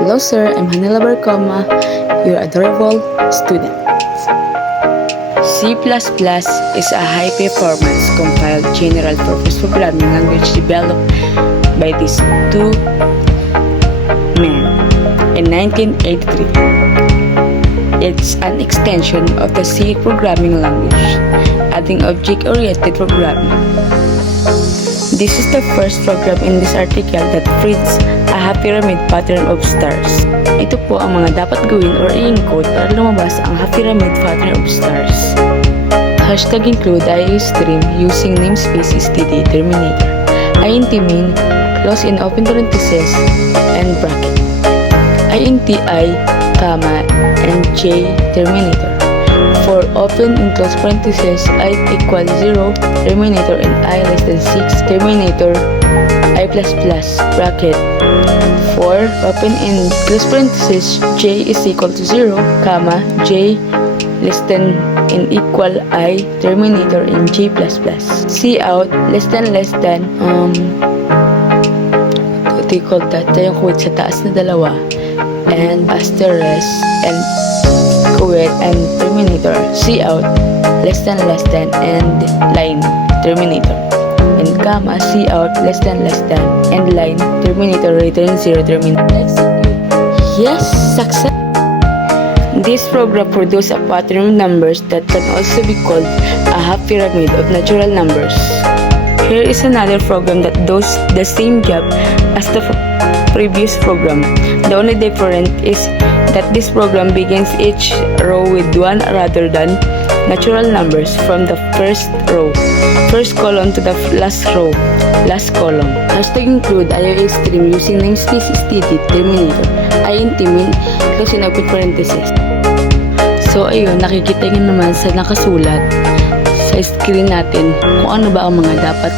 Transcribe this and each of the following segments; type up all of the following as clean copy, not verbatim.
Hello sir, I'm Hanela Barcoma, your adorable student. C++ is a high-performance compiled general-purpose programming language developed by these two men in 1983. It's an extension of the C programming language, adding object-oriented programming. This is the first program in this article that prints a half pyramid pattern of stars. Ito po ang mga dapat gawin or i-encode para lumabas ang half pyramid pattern of stars. Hashtag include IOStream using namespace std terminator. int main, close and open parentheses, and bracket. int I, comma, and j terminator. For open and close parentheses, I equal 0, terminator, and I less than 6, terminator, I++, bracket. For open and close parentheses, j is equal to 0, comma, j less than and equal I, terminator, and j++. Cout, less than, what do you call that? Ito yung quote sa taas na dalawa, and asterisk, and quote, and terminator. Cout, less than, and line, terminator. And comma, cout, less than, and line, terminator, return 0, terminator. Yes, success! This program produces a pattern of numbers that can also be called a half pyramid of natural numbers. Here is another program that does the same job as the previous program. The only difference is that this program begins each row with 1 rather than natural numbers from the first row, first column to the last row, last column. Hashtag include IOStream using namespace std terminator, int main, close and open parentheses. So ayun, nakikita nyo naman sa nakasulat sa screen natin kung ano ba ang mga dapat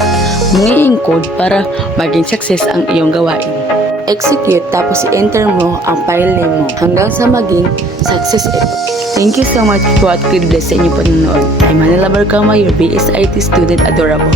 mong i-encode para maging success ang iyong gawain. Execute tapos i-enter mo ang file name mo hanggang sa maging success ito. Thank you so much po at good bless sa inyong panonood. I'm Hanela Barcoma, your BSIT student adorable.